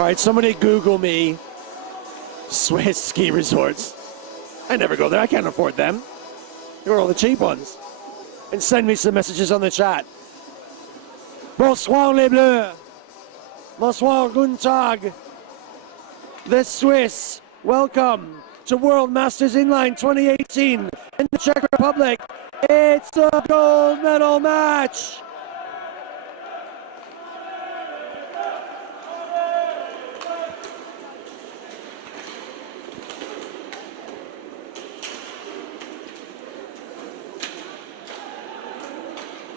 All right, somebody Google me Swiss ski resorts. I never go there. I can't afford them. They're all the cheap ones. And send me some messages on the chat. Bonsoir les Bleus. Bonsoir, guten Tag. The Swiss, welcome to World Masters InLine 2018 in the Czech Republic. It's a gold medal match.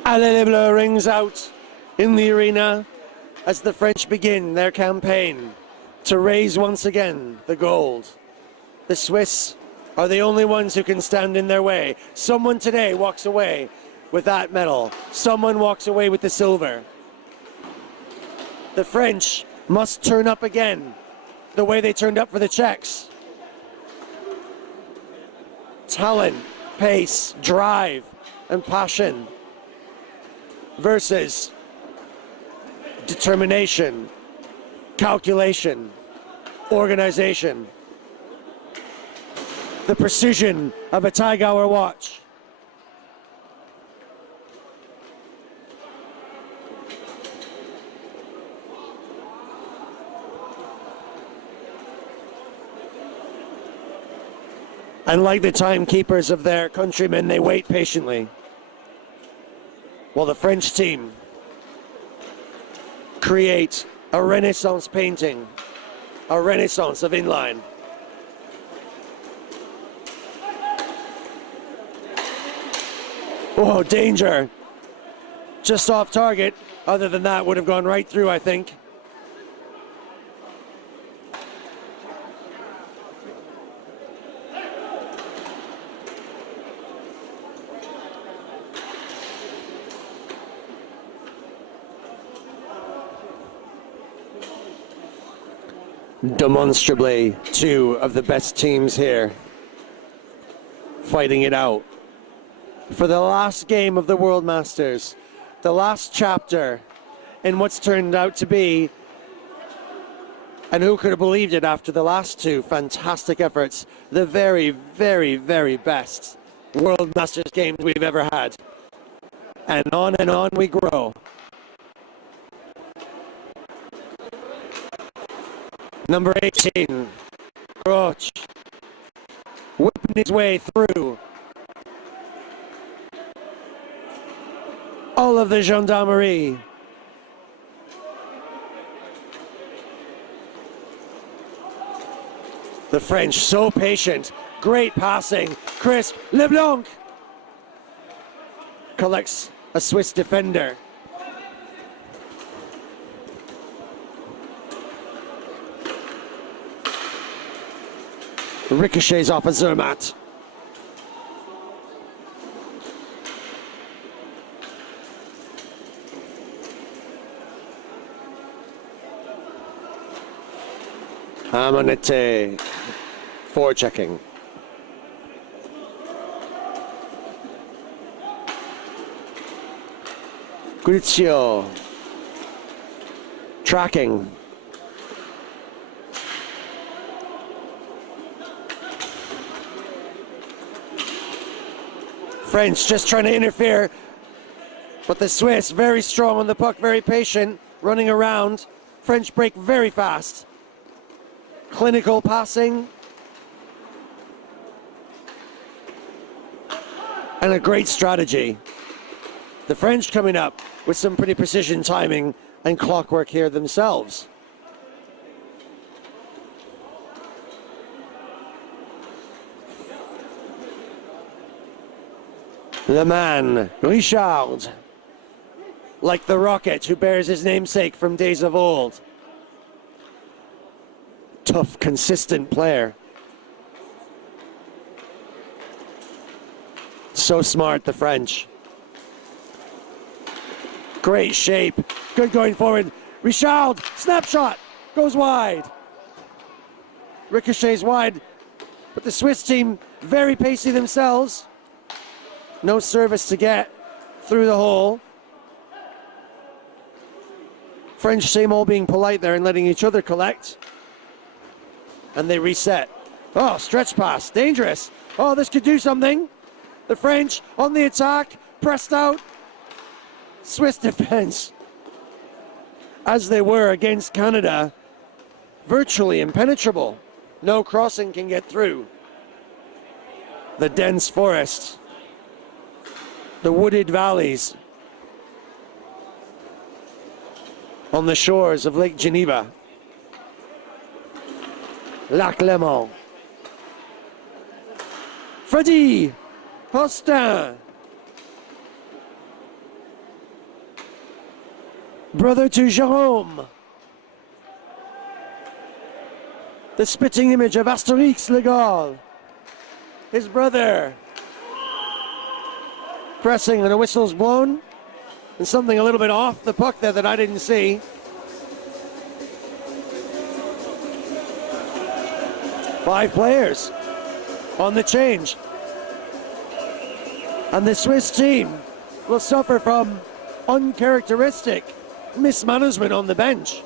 Allez les Bleus rings out in the arena as the French begin their campaign to raise once again the gold. The Swiss are the only ones who can stand in their way. Someone today walks away with that medal. Someone walks away with the silver. The French must turn up again the way they turned up for the Czechs. Talent, pace, drive, and passion versus determination, calculation, organization, the precision of a Tag-Heuer watch. And like the timekeepers of their countrymen, they wait patiently. While the French team create a Renaissance painting, a Renaissance of InLine. Oh, danger. Just off target. Other than that, would have gone right through, I think. Demonstrably, two of the best teams here fighting it out for the last game of the World Masters, the last chapter in what's turned out to be, and who could have believed it after the last two fantastic efforts, the very, very, very best World Masters games we've ever had. And on we grow. Number 18, Roach, whipping his way through all of the gendarmerie. The French so patient, great passing, crisp, LeBlanc collects a Swiss defender. Ricochets off a Zermatt. Amonete forechecking. Grizio tracking. French just trying to interfere, but the Swiss very strong on the puck, very patient, running around. French break very fast. Clinical passing. And a great strategy. The French coming up with some pretty precision timing and clockwork here themselves. The man, Richard, like the rocket who bears his namesake from days of old. Tough, consistent player. So smart, the French. Great shape, good going forward. Richard, snapshot, goes wide. Ricochets wide, but the Swiss team very pacey themselves. No service to get through the hole. French same old being polite there and letting each other collect. And they reset. Oh, stretch pass, dangerous. Oh, this could do something. The French on the attack, pressed out. Swiss defense, as they were against Canada, virtually impenetrable. No crossing can get through. The dense forest, the wooded valleys on the shores of Lake Geneva. Lac Léman. Freddy Hostin. Brother to Jérôme. The spitting image of Astérix Le Gaulle. His brother. Pressing and a whistle's blown. And something a little bit off the puck there that I didn't see. Five players on the change. And the Swiss team will suffer from uncharacteristic mismanagement on the bench.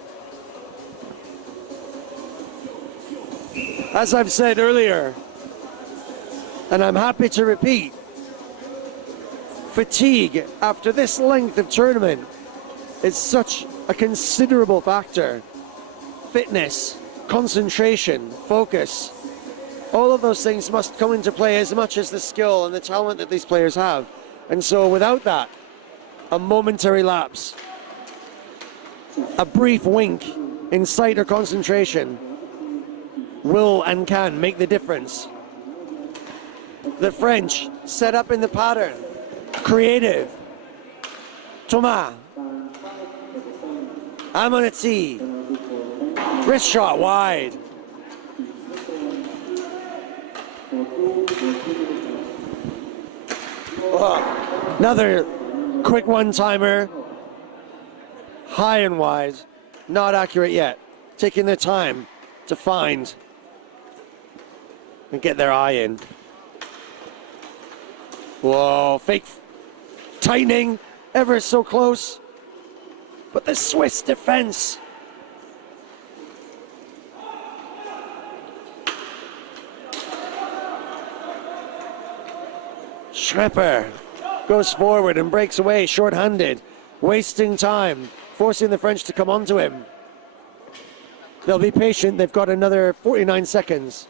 As I've said earlier, and I'm happy to repeat, fatigue after this length of tournament is such a considerable factor. Fitness, concentration, focus, all of those things must come into play as much as the skill and the talent that these players have. And so without that, a momentary lapse, a brief wink in sight or concentration will and can make the difference. The French set up in the pattern, creative. Thomas, Amonati, wrist shot wide. Oh, another quick one-timer, high and wide, not accurate yet. Taking their time to find and get their eye in. Whoa, fake tightening, ever so close. But the Swiss defense. Schreper goes forward and breaks away short-handed, wasting time, forcing the French to come onto him. They'll be patient. They've got another 49 seconds.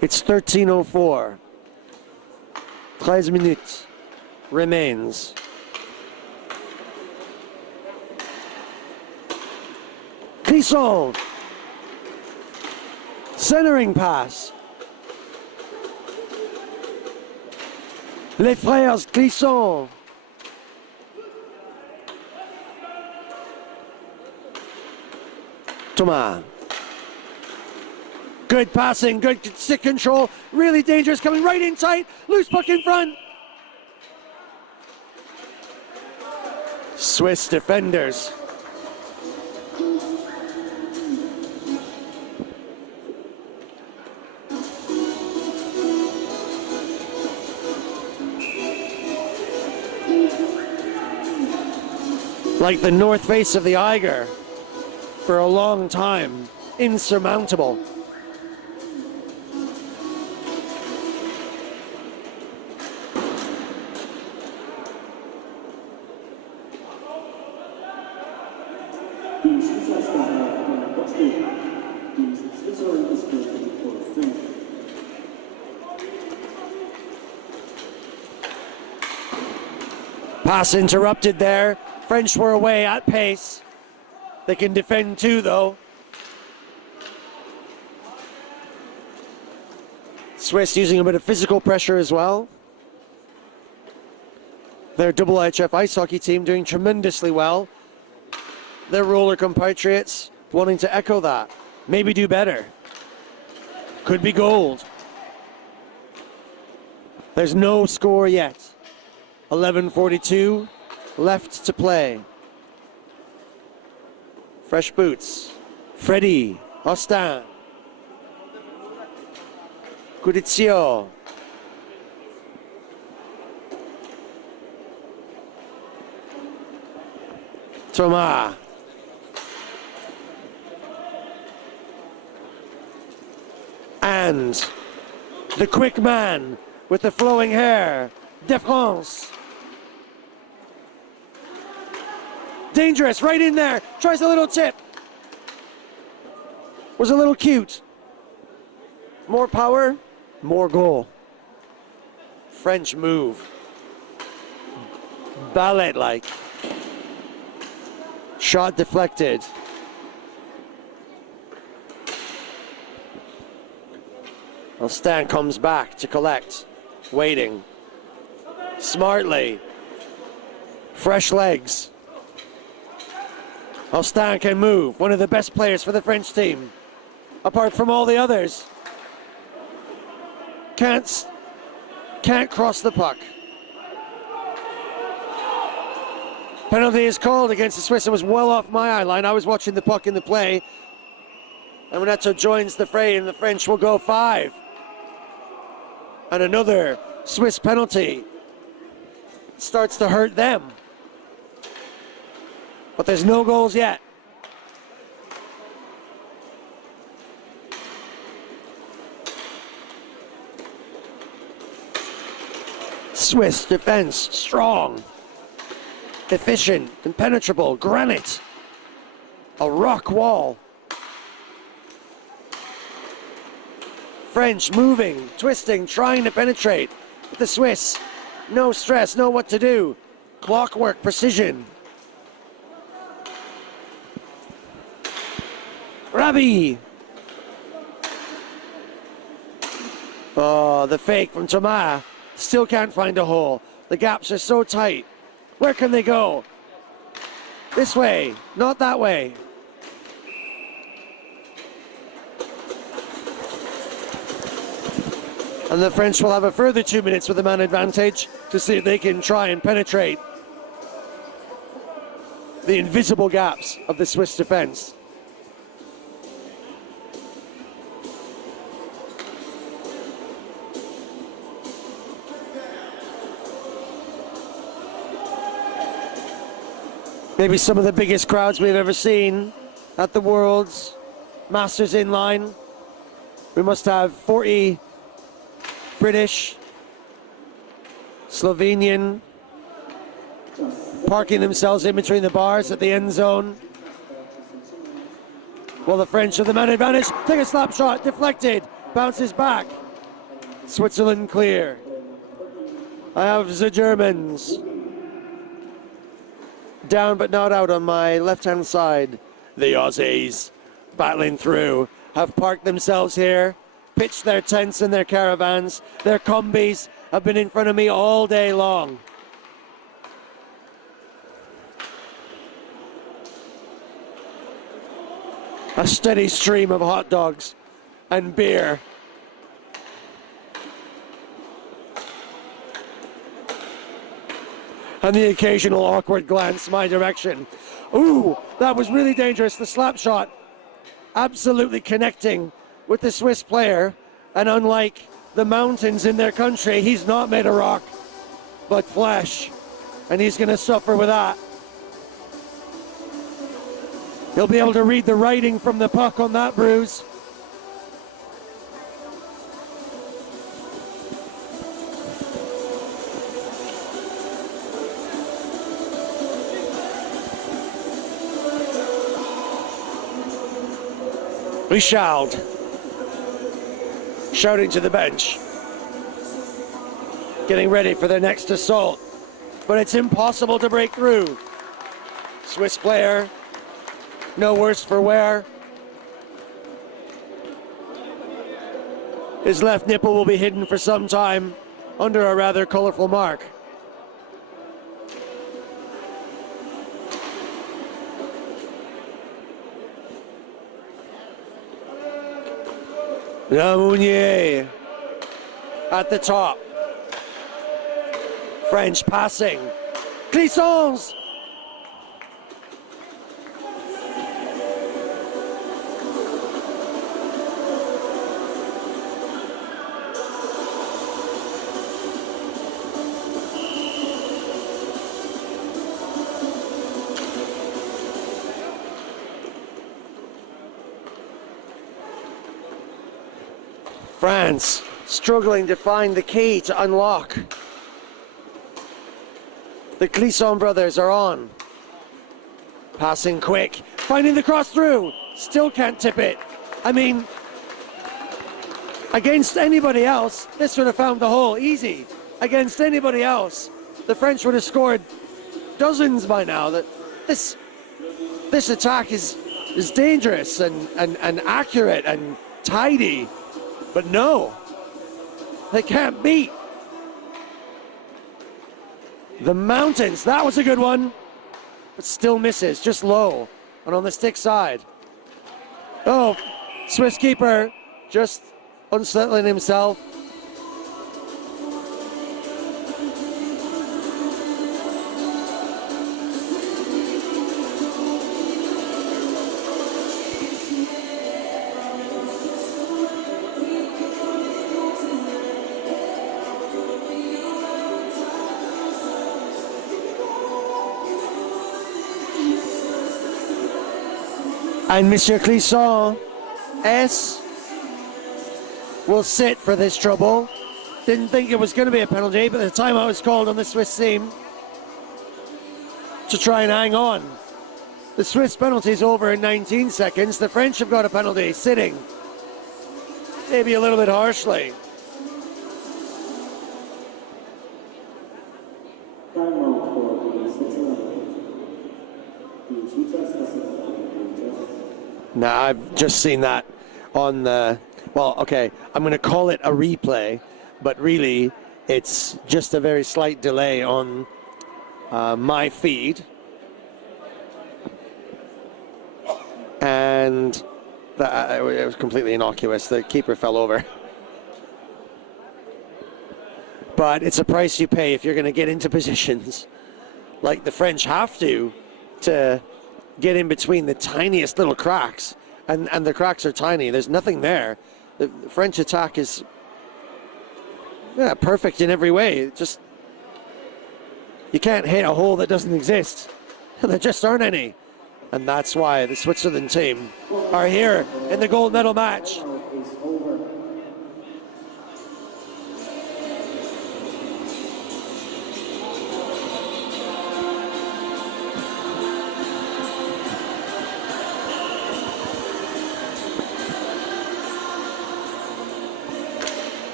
It's 13:04. 13 minutes remains. Clisson. Centering pass. Les frères Clisson. Thomas. Good passing, good stick control, really dangerous, coming right in tight, loose puck in front. Swiss defenders. Like the north face of the Eiger, for a long time, insurmountable. Pass interrupted there. French were away at pace. They can defend too, though. Swiss using a bit of physical pressure as well. Their double IHF ice hockey team doing tremendously well. Their roller compatriots wanting to echo that. Maybe do better. Could be gold. There's no score yet. 11:42 left to play. Fresh boots. Freddy Hostin. Coudizio. Thomas. And the quick man with the flowing hair, De France. Dangerous, right in there, tries a little tip. Was a little cute. More power, more goal. French move. Ballet-like. Shot deflected. Stan comes back to collect. Waiting. Smartly. Fresh legs. Stan can move. One of the best players for the French team. Apart from all the others. Can't cross the puck. Penalty is called against the Swiss. It was well off my eye line. I was watching the puck in the play. And Renato joins the fray, and the French will go 5. And another Swiss penalty starts to hurt them. But there's no goals yet. Swiss defense, strong, efficient, impenetrable, granite, a rock wall. French moving, twisting, trying to penetrate. But the Swiss, no stress, know what to do. Clockwork precision. Rabi. Oh, the fake from Thomas. Still can't find a hole. The gaps are so tight. Where can they go? This way, not that way. And the French will have a further 2 minutes with the man advantage to see if they can try and penetrate the invisible gaps of the Swiss defense. Maybe some of the biggest crowds we've ever seen at the World's Masters InLine. We must have 40 British, Slovenian, parking themselves in between the bars at the end zone. Well, the French have the man advantage. Take a slap shot, deflected, bounces back. Switzerland clear. I have the Germans. Down but not out on my left-hand side. The Aussies, battling through, have parked themselves here, pitched their tents and their caravans. Their combis have been in front of me all day long. A steady stream of hot dogs and beer. And the occasional awkward glance my direction. Ooh, that was really dangerous. The slap shot absolutely connecting with the Swiss player. And unlike the mountains in their country, he's not made of rock, but flesh. And he's going to suffer with that. He'll be able to read the writing from the puck on that bruise. Richard shouting to the bench, getting ready for their next assault, but it's impossible to break through. Swiss player, no worse for wear. His left nipple will be hidden for some time under a rather colorful mark. Lamounier at the top. French passing. Clissons. France struggling to find the key to unlock. The Clisson brothers are on. Passing quick, finding the cross through, still can't tip it. I mean, against anybody else, this would have found the hole easy. Against anybody else, the French would have scored dozens by now. That this attack is dangerous and accurate and tidy, but no, they can't beat the mountains. That was a good one, but still misses, just low and on the stick side. Oh, Swiss keeper just unsettling himself. And Monsieur Clisson S will sit for this trouble. Didn't think it was going to be a penalty, but the timeout was called on the Swiss team to try and hang on. The Swiss penalty is over in 19 seconds. The French have got a penalty sitting, maybe a little bit harshly. Now, I've just seen that on the, well, okay, I'm going to call it a replay, but really it's just a very slight delay on my feed. And it was completely innocuous. The keeper fell over. But it's a price you pay if you're going to get into positions like the French have to get in between the tiniest little cracks, and the cracks are tiny. There's nothing there. The French attack is perfect in every way. Just, you can't hit a hole that doesn't exist. There just aren't any. And that's why the Switzerland team are here in the gold medal match.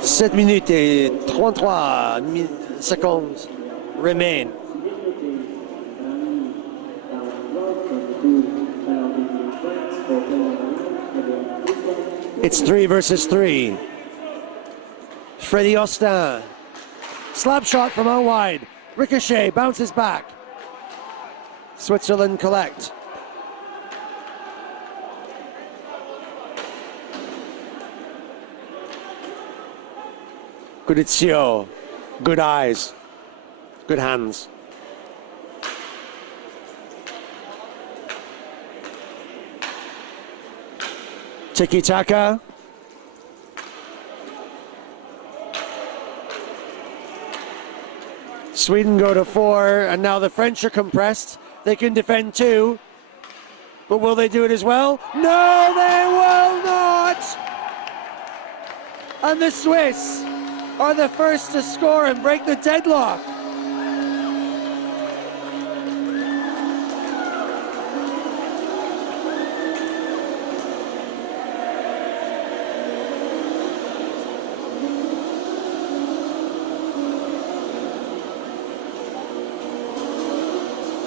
Sept minutes et 33 seconds remain. It's 3 versus 3. Freddy Austin. Slap shot from out wide. Ricochet bounces back. Switzerland collect. Gudizio, good eyes, good hands. Tiki-taka. Sweden go to 4, and now the French are compressed. They can defend 2, but will they do it as well? No, they will not! And the Swiss are the first to score and break the deadlock.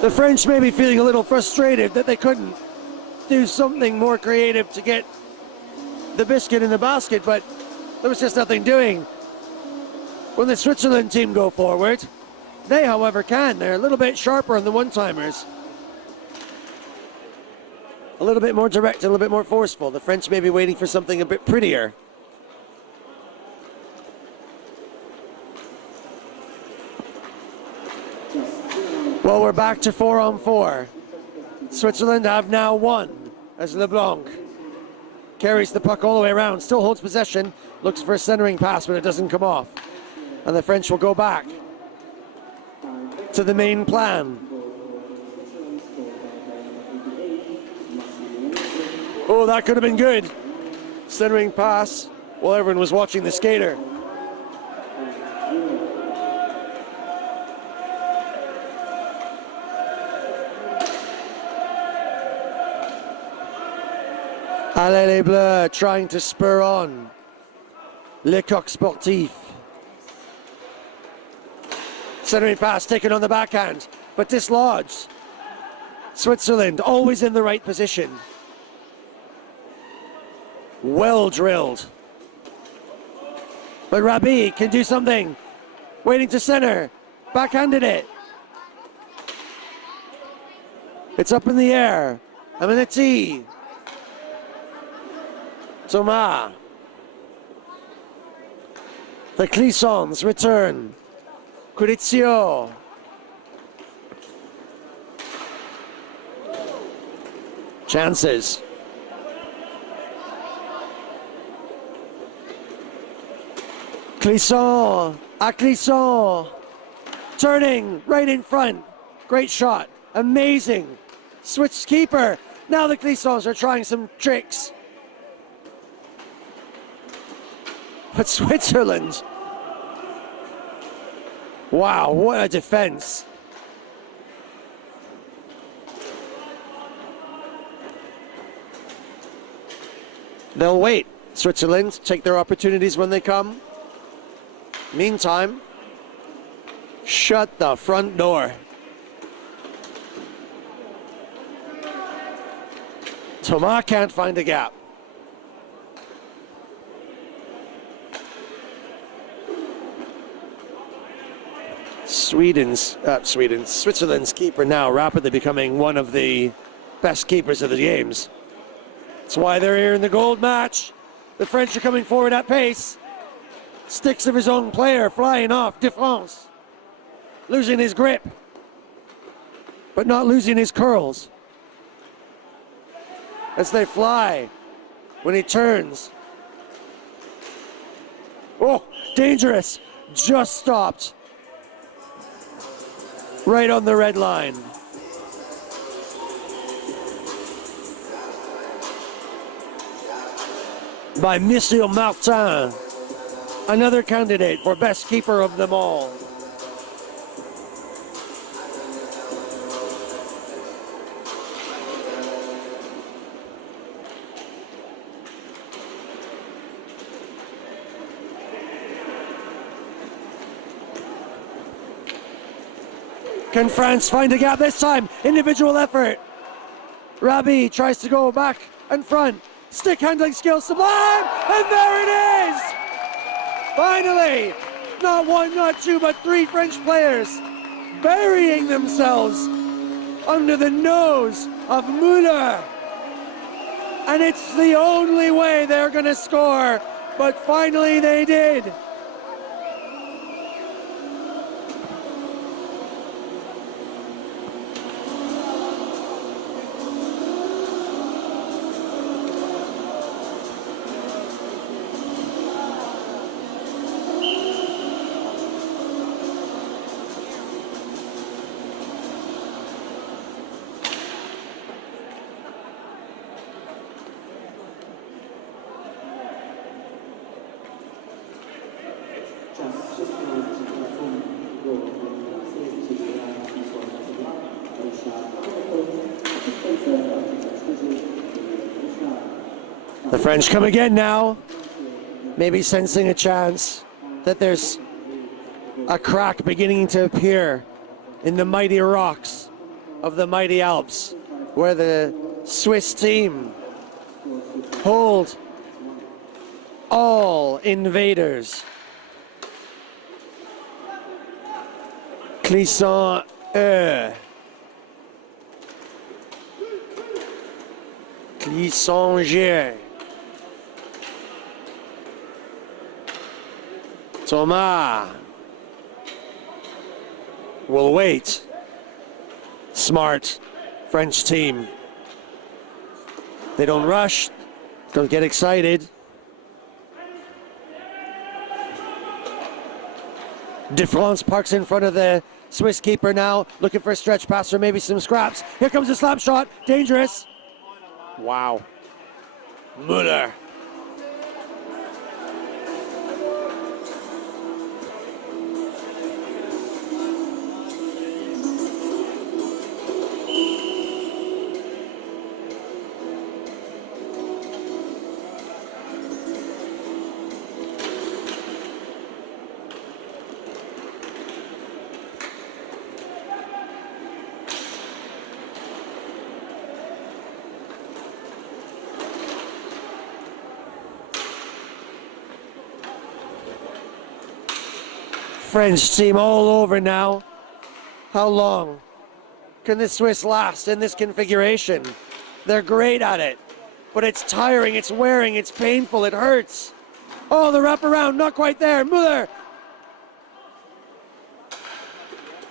The French may be feeling a little frustrated that they couldn't do something more creative to get the biscuit in the basket, but there was just nothing doing. When the Switzerland team go forward, they, however, can. They're a little bit sharper on the one-timers. A little bit more direct, a little bit more forceful. The French may be waiting for something a bit prettier. Well, we're back to 4-on-4. Switzerland have now won as LeBlanc carries the puck all the way around, still holds possession, looks for a centering pass, but it doesn't come off. And the French will go back to the main plan. Oh, that could have been good. Centering pass while everyone was watching the skater. Allez les Bleus trying to spur on. Le Coq Sportif. Centering pass taken on the backhand, but dislodged. Switzerland always in the right position. Well drilled. But Rabi can do something. Waiting to center. Backhanded it. It's up in the air. Amenetti. Thomas. The Clissons return. Curizio. Chances. Clisson, à Clisson, turning right in front. Great shot, amazing. Swiss keeper. Now the Clissons are trying some tricks. But Switzerland, wow, what a defense. They'll wait. Switzerland take their opportunities when they come. Meantime, shut the front door. Thomas can't find a gap. Switzerland's keeper now rapidly becoming one of the best keepers of the games. That's why they're here in the gold match. The French are coming forward at pace. Sticks of his own player flying off. De France losing his grip, but not losing his curls. As they fly, when he turns. Oh, dangerous. Just stopped. Right on the red line. By Monsieur Martin. Another candidate for best keeper of them all. Can France find a gap this time? Individual effort. Rabi tries to go back and front. Stick handling skill sublime, and there it is! Finally, not one, not two, but three French players burying themselves under the nose of Müller. And it's the only way they're gonna score, but finally they did. The French come again now, maybe sensing a chance that there's a crack beginning to appear in the mighty rocks of the mighty Alps, where the Swiss team hold all invaders. Clisson, Clisson, Thomas will wait. Smart French team. They don't rush, don't get excited. De France parks in front of the Swiss keeper now, looking for a stretch pass or maybe some scraps. Here comes a slap shot, dangerous. Wow. Müller. French team all over now. How long can the Swiss last in this configuration? They're great at it, but it's tiring, it's wearing, it's painful, it hurts. Oh, the wraparound, not quite there. Müller.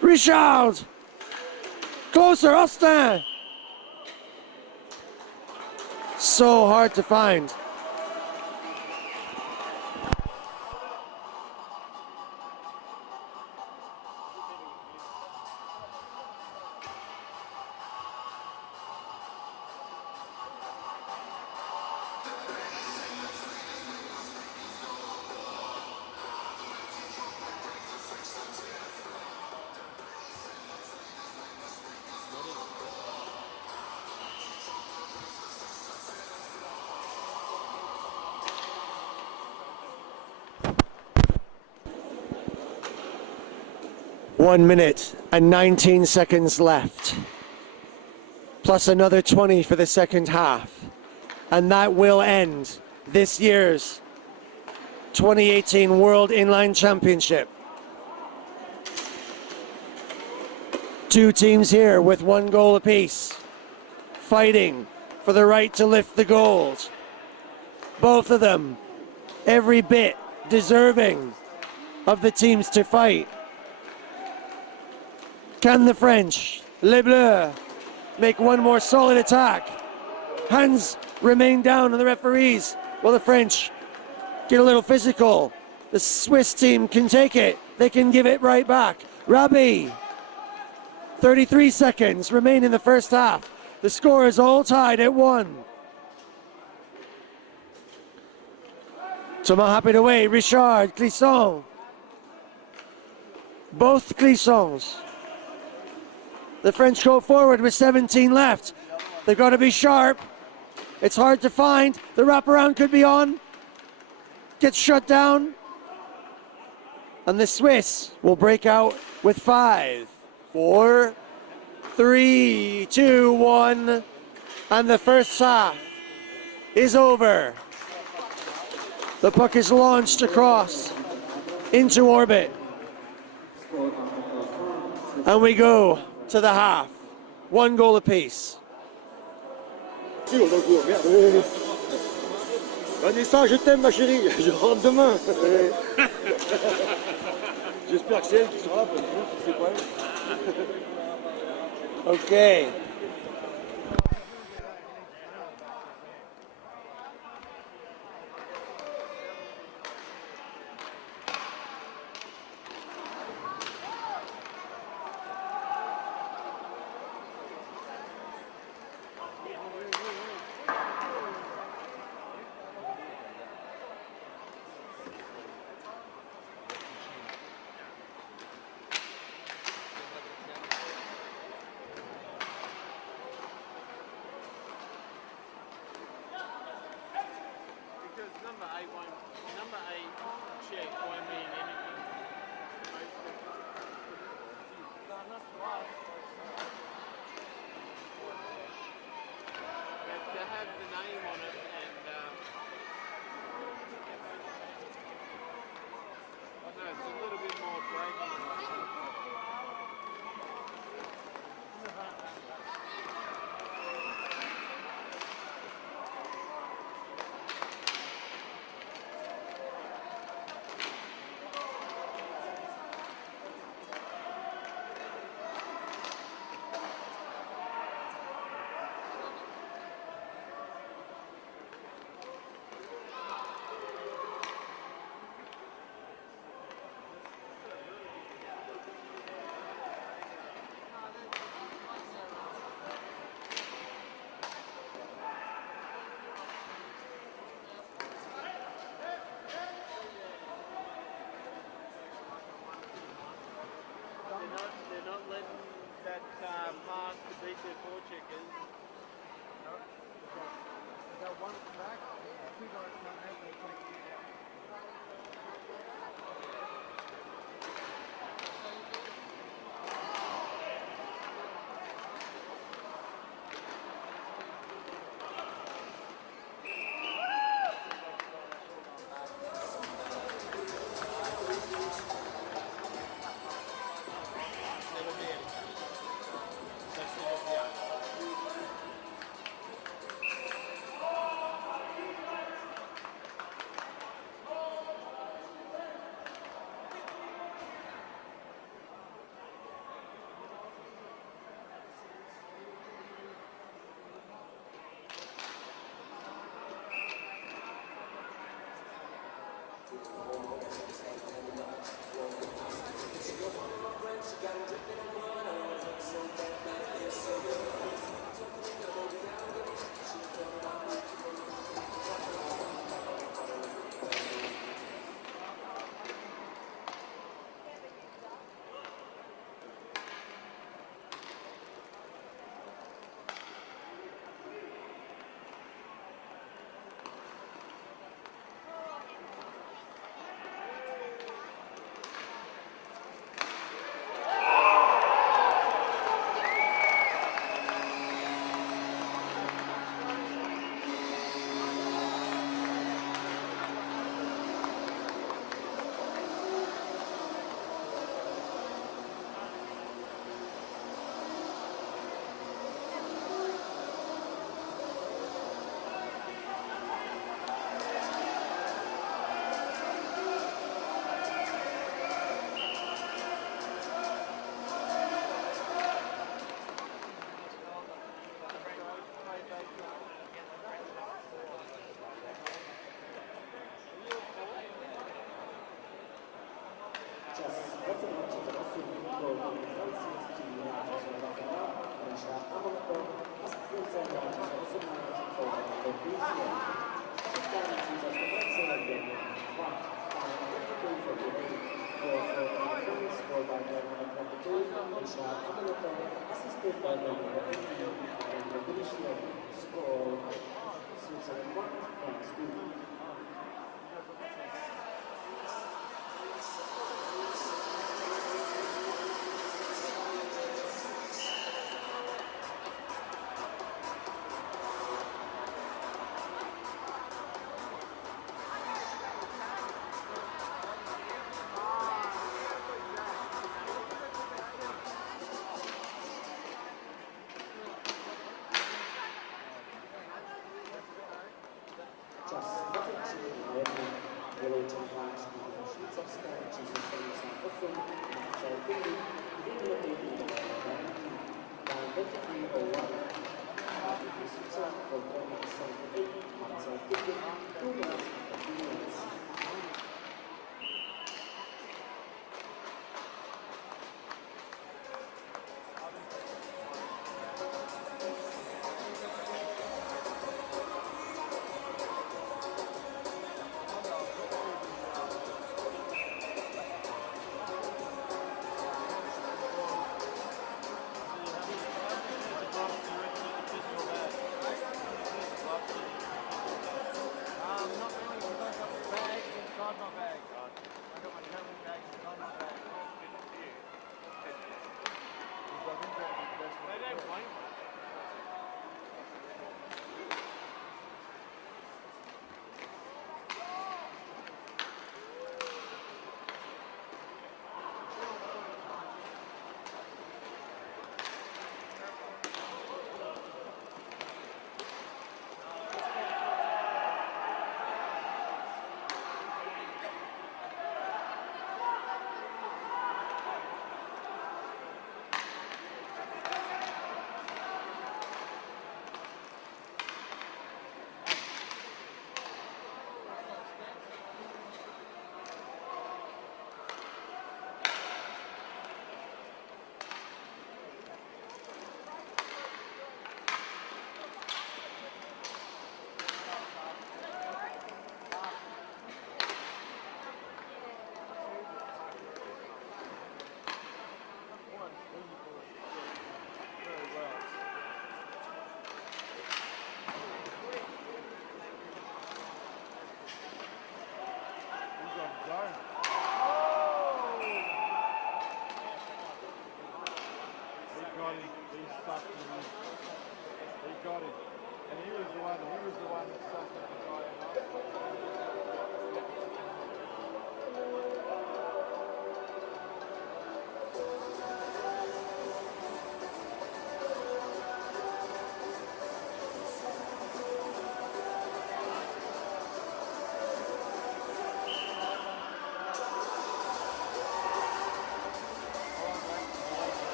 Richard. Closer, Austin. So hard to find. One minute and 19 seconds left, plus another 20 for the second half. And that will end this year's 2018 World Inline Championship. Two teams here with one goal apiece, fighting for the right to lift the gold. Both of them every bit deserving of the teams to fight. Can the French, Les Bleus, make one more solid attack? Hands remain down on the referees. Will the French get a little physical? The Swiss team can take it. They can give it right back. Rabi, 33 seconds remain in the first half. The score is all tied at 1. Thomas happy to wait. Richard, Clisson. Both Clissons. The French go forward with 17 left. They've got to be sharp. It's hard to find. The wraparound could be on. Gets shut down. And the Swiss will break out with 5, 4, 3, 2, 1. And the first half is over. The puck is launched across into orbit. And we go to the half. One goal apiece. Vanessa, je t'aime ma chérie, je rentre demain. J'espère que c'est elle qui sera, parce que c'est pas elle. Okay.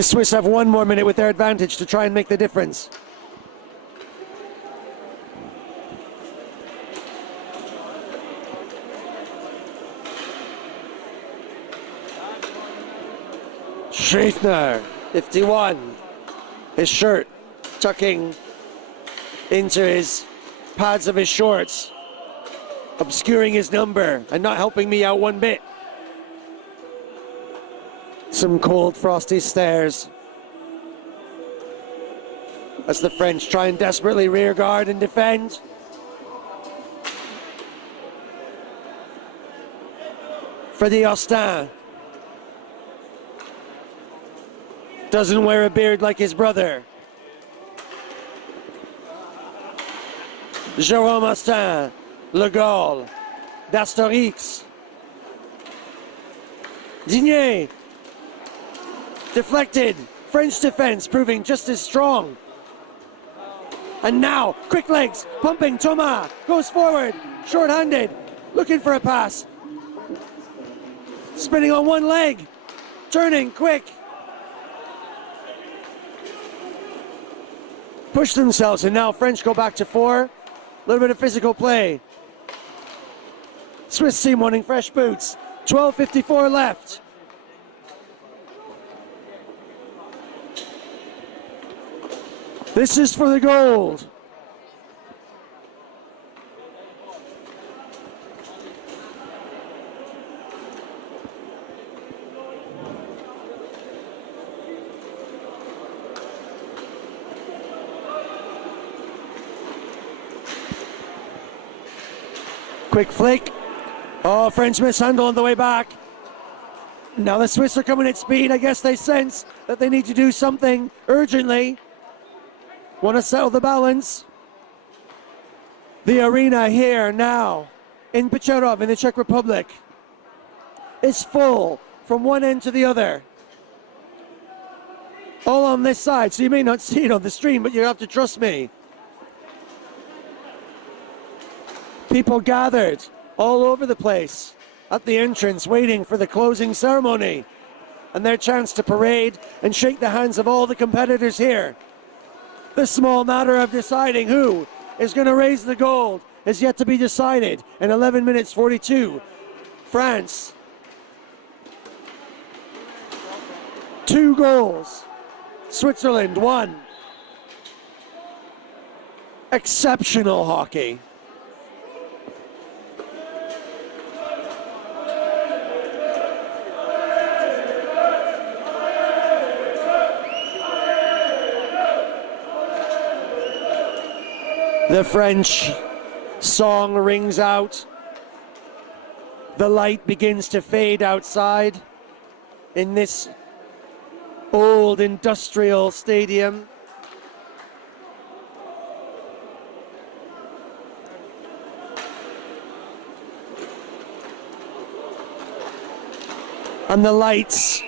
The Swiss have 1 more minute with their advantage to try and make the difference. Schriefner, 51. His shirt tucking into his pads of his shorts, obscuring his number and not helping me out one bit. Some cold, frosty stares as the French try and desperately rear guard and defend. Freddie Austin doesn't wear a beard like his brother. Jérôme Austin, Le Gaulle, d'Astorix. Digné, deflected. French defense proving just as strong. And now, quick legs, pumping. Thomas goes forward, short-handed, looking for a pass. Spinning on one leg, turning quick. Push themselves, and now French go back to 4. A little bit of physical play. Swiss team wanting fresh boots. 12:54 left. This is for the gold. Quick flick. Oh, French mishandle on the way back. Now the Swiss are coming at speed. I guess they sense that they need to do something urgently. Want to settle the balance. The arena here now in Přerov in the Czech Republic is full from one end to the other. All on this side, so you may not see it on the stream, but you have to trust me. People gathered all over the place at the entrance waiting for the closing ceremony and their chance to parade and shake the hands of all the competitors here. The small matter of deciding who is going to raise the gold is yet to be decided in 11 minutes 42. France, 2 goals. Switzerland, 1. Exceptional hockey. The French song rings out. The light begins to fade outside in this old industrial stadium. And the lights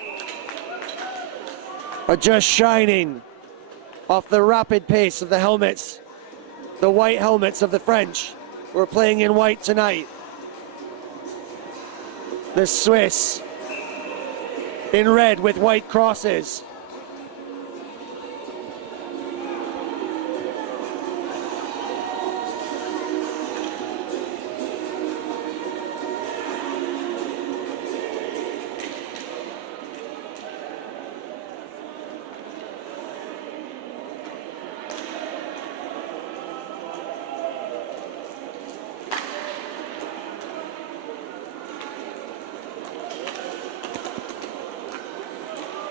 are just shining off the rapid pace of the helmets. The white helmets of the French. We're playing in white tonight. The Swiss in red with white crosses.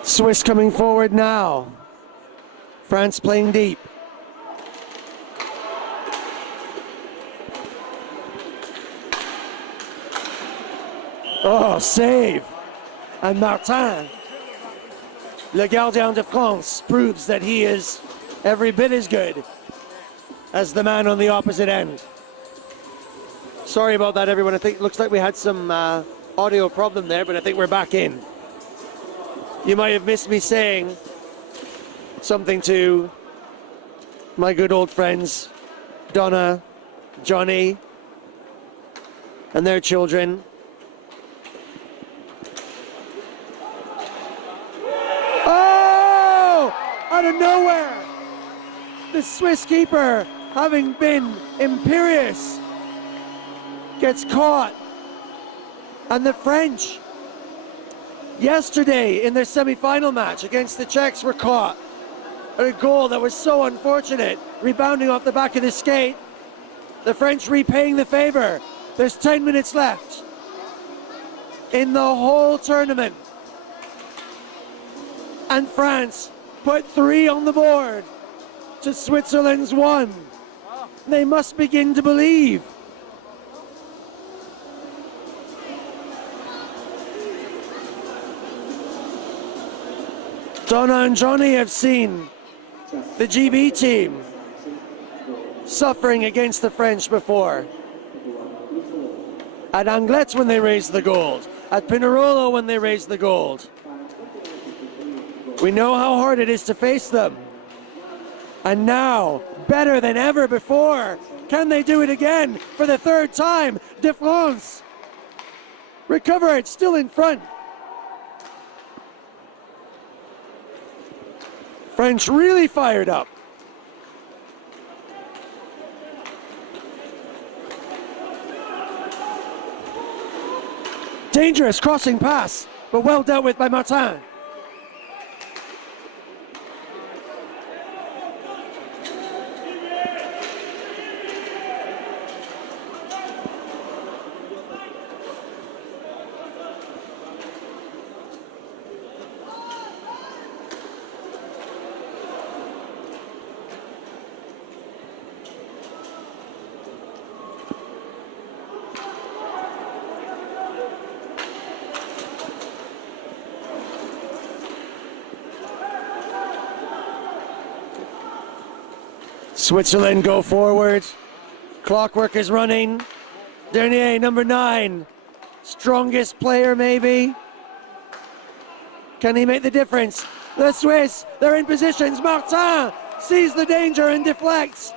Swiss coming forward now. France playing deep. Oh, save. And Martin, le gardien de France, proves that he is every bit as good as the man on the opposite end. Sorry about that, everyone. I think it looks like we had some audio problem there, but I think we're back in. You might have missed me saying something to my good old friends, Donna, Johnny, and their children. Oh! The Swiss keeper, having been imperious, gets caught. And the French, yesterday in their semi-final match against the Czechs, were caught. A goal that was so unfortunate, rebounding off the back of the skate. The French repaying the favor. There's 10 minutes left in the whole tournament. And France put 3 on the board to Switzerland's 1. They must begin to believe. Donna and Johnny have seen the GB team suffering against the French before. At Anglet when they raised the gold. At Pinerolo when they raised the gold. We know how hard it is to face them. And now, better than ever before, can they do it again for the 3rd time? De France. Recover it, still in front. French really fired up. Dangerous crossing pass, but well dealt with by Martin. Switzerland go forward. Clockwork is running. Dernier, number 9. Strongest player, maybe. Can he make the difference? The Swiss, they're in positions. Martin sees the danger and deflects.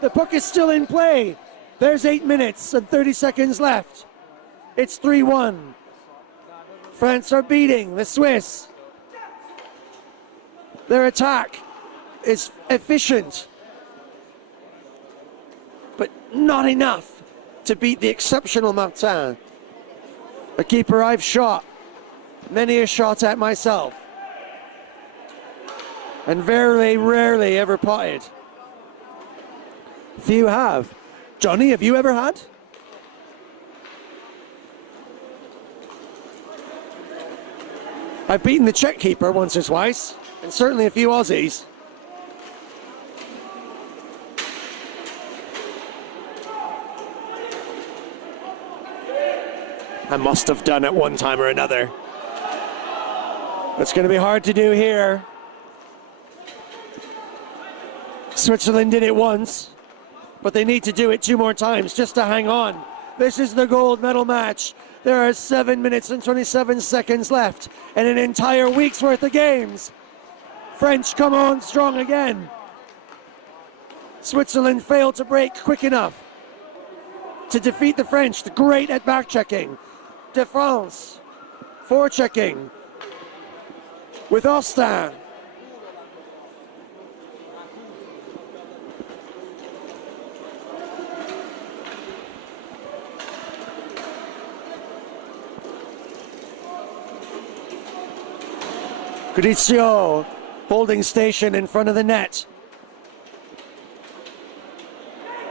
The puck is still in play. There's 8 minutes and 30 seconds left. It's 3-1. France are beating the Swiss. Their attack is efficient, but not enough to beat the exceptional Martin. A keeper I've shot many a shot at myself, and very rarely ever potted. Few have. Johnny, have you ever had? I've beaten the Czech keeper once or twice, and certainly a few Aussies. I must have done it one time or another. It's going to be hard to do here. Switzerland did it once, but they need to do it 2 more times just to hang on. This is the gold medal match. There are 7 minutes and 27 seconds left and an entire week's worth of games. French come on strong again. Switzerland failed to break quick enough to defeat the French. Great at back checking. De France, forechecking with Austin. Grizio holding station in front of the net.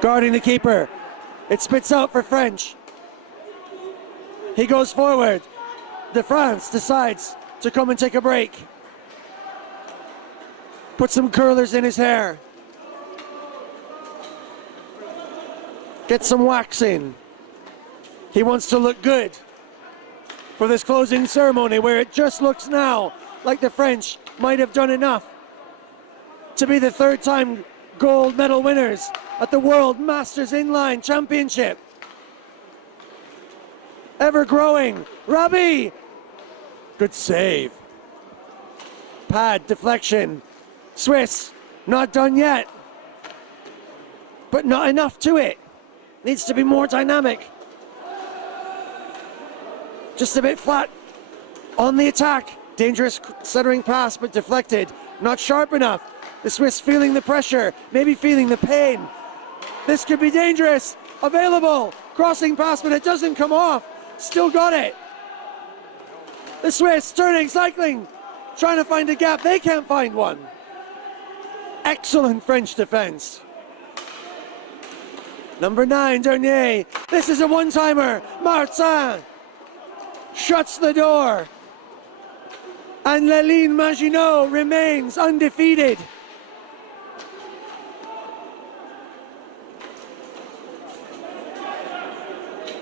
Guarding the keeper. It spits out for French. He goes forward. De France decides to come and take a break. Put some curlers in his hair. Get some wax in. He wants to look good for this closing ceremony, where it just looks now like the French might have done enough to be the 3rd time gold medal winners at the World Masters InLine Championship. Ever growing. Robbie. Good save. Pad, deflection. Swiss, not done yet. But not enough to it. Needs to be more dynamic. Just a bit flat on the attack. Dangerous centering pass, but deflected. Not sharp enough. The Swiss feeling the pressure, maybe feeling the pain. This could be dangerous. Available, crossing pass, but it doesn't come off. Still got it. The Swiss turning, cycling, trying to find a gap. They can't find one. Excellent French defense. Number 9, Dernier. This is a one-timer. Martin shuts the door. And Léline Maginot remains undefeated.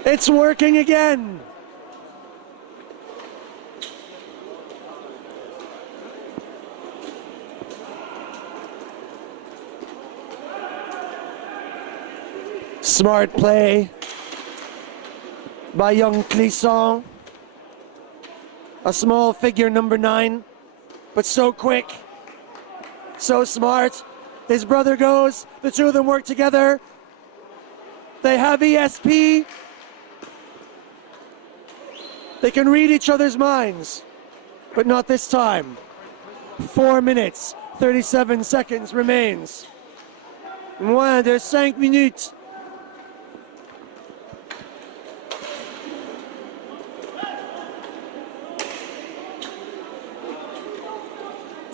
It's working again. Smart play by young Clisson. A small figure, number 9, but so quick, so smart. His brother goes, the two of them work together. They have ESP. They can read each other's minds, but not this time. 4 minutes, 37 seconds remains. Moins de 5 minutes.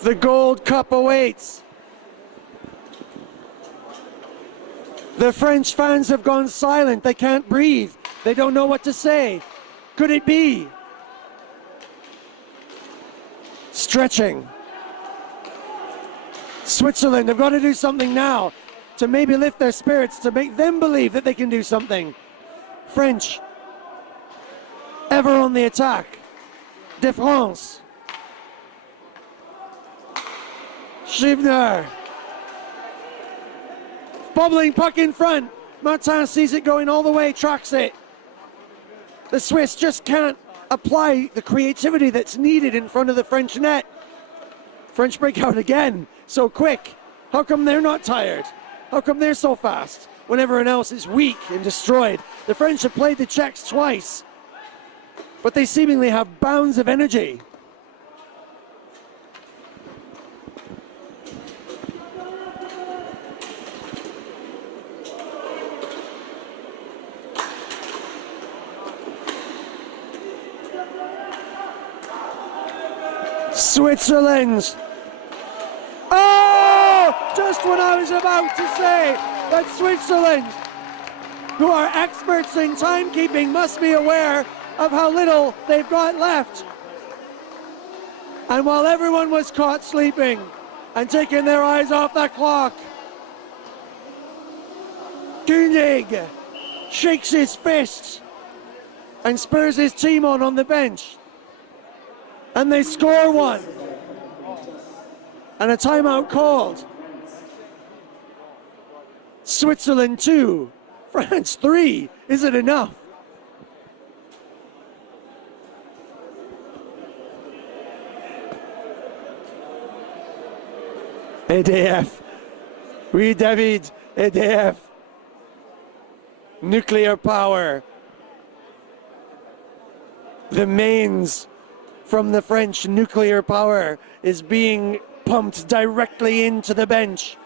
The Gold Cup awaits. The French fans have gone silent. They can't breathe. They don't know what to say. Could it be? Stretching. Switzerland have got to do something now to maybe lift their spirits, to make them believe that they can do something. French, ever on the attack. De France. Schivner. Bubbling puck in front. Martin sees it going all the way, tracks it. The Swiss just can't apply the creativity that's needed in front of the French net. French break out again, so quick. How come they're not tired? How come they're so fast when everyone else is weak and destroyed? The French have played the Czechs twice, but they seemingly have bounds of energy. Switzerland. Oh! Just when I was about to say that Switzerland, who are experts in timekeeping, must be aware of how little they've got left. And while everyone was caught sleeping and taking their eyes off that clock, Koenig shakes his fists and spurs his team on the bench. And they score one. And a timeout called. Switzerland 2, France 3. Is it enough? EDF. Oui, David. EDF. Nuclear power. The mains from the French nuclear power is being pumped directly into the bench.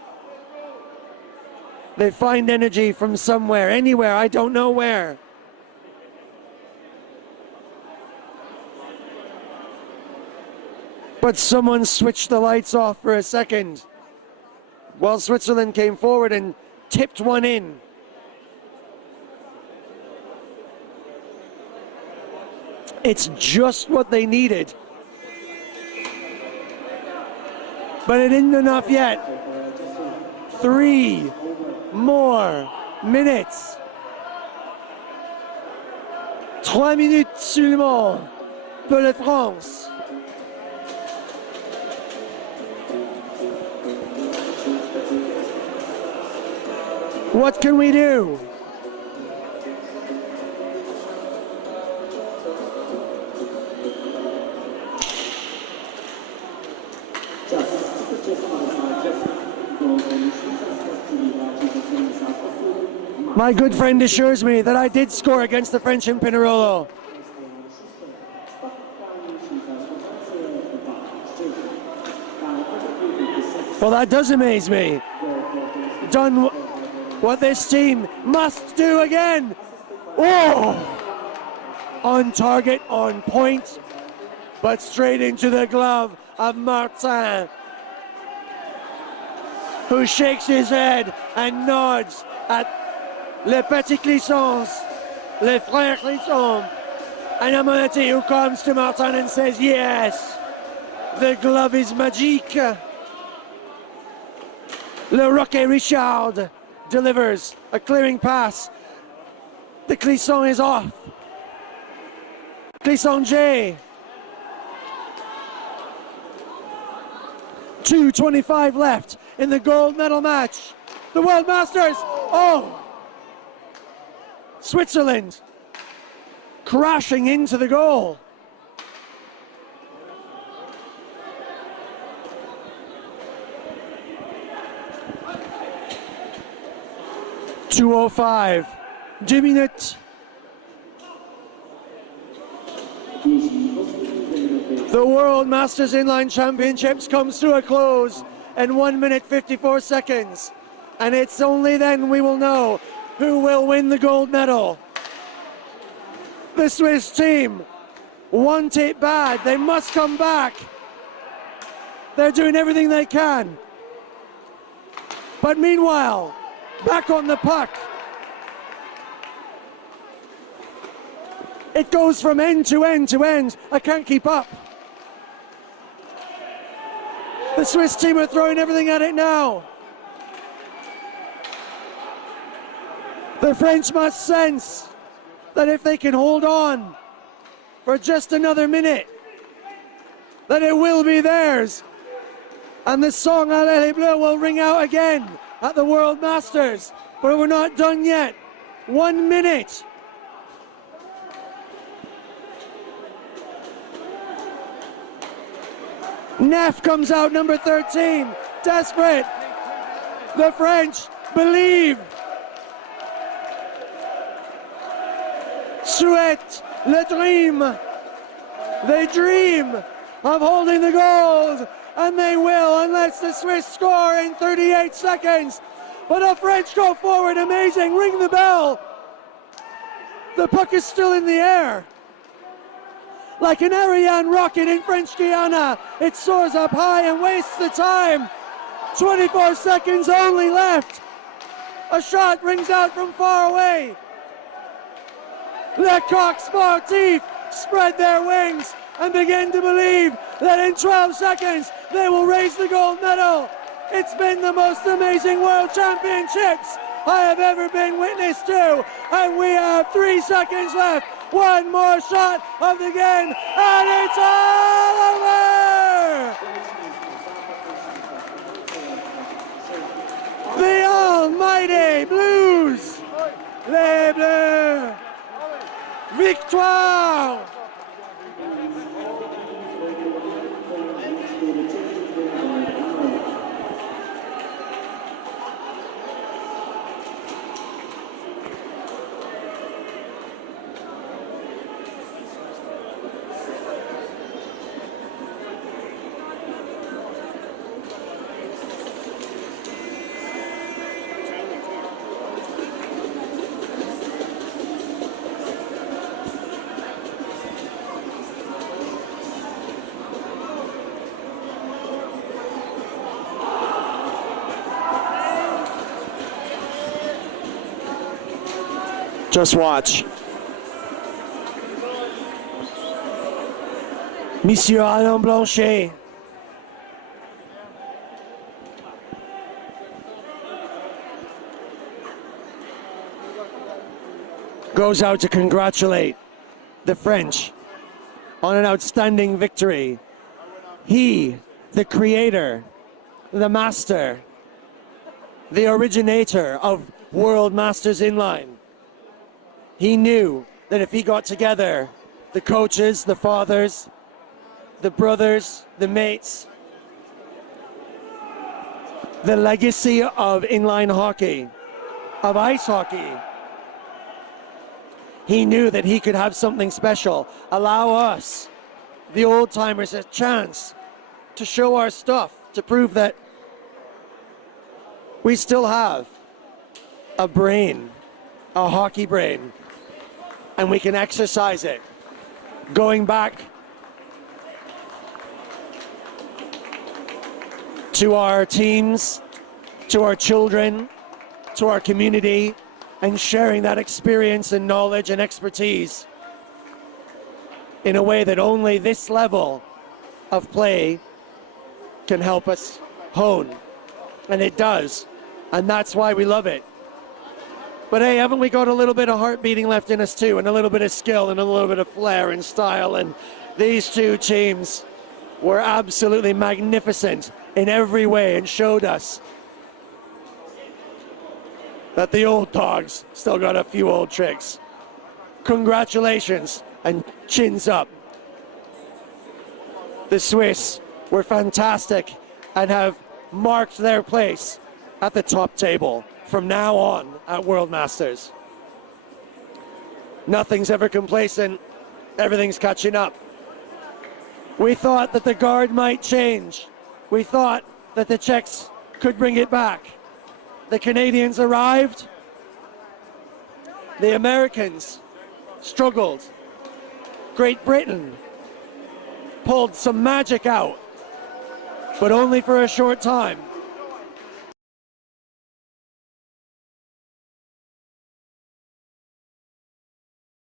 They find energy from somewhere, anywhere, I don't know where. But someone switched the lights off for a second while Switzerland came forward and tipped one in. It's just what they needed. But it isn't enough yet. 3 more minutes. 3 minutes seulement pour la France. What can we do? My good friend assures me that I did score against the French in Pinerolo. Well, that does amaze me. Done what this team must do again. Oh! On target, on point, but straight into the glove of Martin, who shakes his head and nods at les petits Clissons, les frères Clisson, and Amonati, who comes to Martin and says, yes, the glove is magique. Le Roque Richard delivers a clearing pass. The Clisson is off. Clisson J. 2:25 left in the gold medal match. The World Masters. Oh! Switzerland crashing into the goal. .205. 2 minutes. The World Masters Inline Championships comes to a close in 1 minute 54 seconds. And it's only then we will know who will win the gold medal. The Swiss team want it bad. They must come back. They're doing everything they can. But meanwhile, back on the puck. It goes from end to end to end. I can't keep up. The Swiss team are throwing everything at it now. The French must sense that if they can hold on for just another minute, that it will be theirs. And the song Allez les Bleus will ring out again at the World Masters. But we're not done yet. 1 minute. Neff comes out, number 13, desperate. The French believe. Souhaite le dream. They dream of holding the gold, and they will unless the Swiss score in 38 seconds. But the French go forward, amazing, ring the bell. The puck is still in the air. Like an Ariane rocket in French Guiana, it soars up high and wastes the time. 24 seconds only left. A shot rings out from far away. Le Coq Sportif spread their wings and begin to believe that in 12 seconds they will raise the gold medal. It's been the most amazing World Championships I have ever been witness to, and we have 3 seconds left. One more shot of the game, and it's all over! The almighty Blues! Les Bleus! Victoire! Just watch. Monsieur Alain Blanchet. Goes out to congratulate the French on an outstanding victory. He, the creator, the master, the originator of World Masters Inline. He knew that if he got together the coaches, the fathers, the brothers, the mates, the legacy of inline hockey, of ice hockey, he knew that he could have something special, allow us, the old timers, a chance to show our stuff, to prove that We still have a brain, a hockey brain, and we can exercise it. Going back to our teams, to our children, to our community, and sharing that experience and knowledge and expertise in a way that only this level of play can help us hone. And it does. And that's why we love it. But hey, haven't we got a little bit of heart beating left in us too, and a little bit of skill and a little bit of flair and style? And these two teams were absolutely magnificent in every way and showed us that the old dogs still got a few old tricks. Congratulations and chins up. The Swiss were fantastic and have marked their place at the top table from now on at World Masters. Nothing's ever complacent, everything's catching up. We thought that the guard might change. We thought that the Czechs could bring it back. The Canadians arrived. The Americans struggled. Great Britain pulled some magic out, but only for a short time.